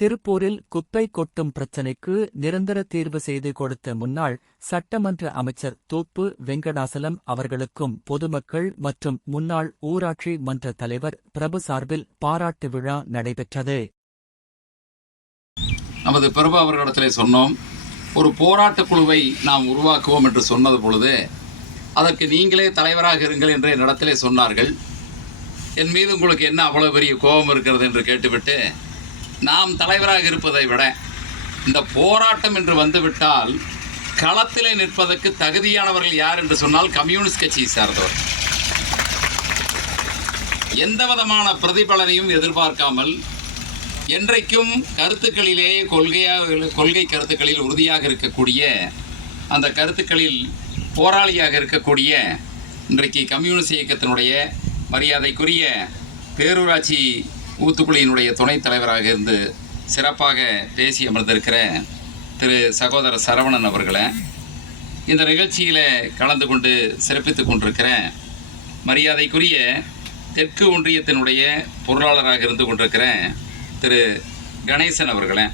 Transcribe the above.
திருப்பூரில் குப்பை கொட்டும் பிரச்சினைக்கு நிரந்தர தீர்வு செய்து கொடுத்த முன்னாள் சட்டமன்ற அமைச்சர் தோப்பு வெங்கடாசலம் அவர்களுக்கும் பொதுமக்கள் மற்றும் முன்னாள் ஊராட்சி மன்ற தலைவர் பிரபு சார்பில் பாராட்டு விழா நடைபெற்றது. நமது பிரபு அவர்களிடத்திலே சொன்னோம் ஒரு போராட்டக் குழுவை நாம் உருவாக்குவோம் என்று சொன்னது பொழுது அதற்கு நீங்களே தலைவராக இருங்கள் என்று என்னிடத்திலே சொன்னார்கள். என் மீது உங்களுக்கு என்ன அவ்வளவு பெரிய கோபம் இருக்கிறது என்று கேட்டுவிட்டு நாம் தலைவராக இருப்பதை விட இந்த போராட்டம் என்று வந்துவிட்டால் களத்திலே நிற்பதற்கு தகுதியானவர்கள் யார் என்று சொன்னால் கம்யூனிஸ்ட் கட்சியை சார்ந்தவர். எந்த விதமான பிரதிபலனையும் எதிர்பார்க்காமல் என்றைக்கும் கருத்துக்களிலே கொள்கையாக கொள்கை கருத்துக்களில் உறுதியாக இருக்கக்கூடிய அந்த கருத்துக்களில் போராளியாக இருக்கக்கூடிய இன்றைக்கு கம்யூனிஸ்ட் இயக்கத்தினுடைய மரியாதைக்குரிய பேரூராட்சி ஊத்துக்குழியினுடைய துணைத் தலைவராக இருந்து சிறப்பாக பேசி அமர்ந்திருக்கிற திரு சகோதரர் சரவணன் அவர்களை இந்த நிகழ்ச்சியில் கலந்து கொண்டு சிறப்பித்து கொண்டிருக்கிற மரியாதைக்குரிய தெற்கு ஒன்றியத்தினுடைய பொருளாளராக இருந்து கொண்டிருக்கிற திரு கணேசன் அவர்களை.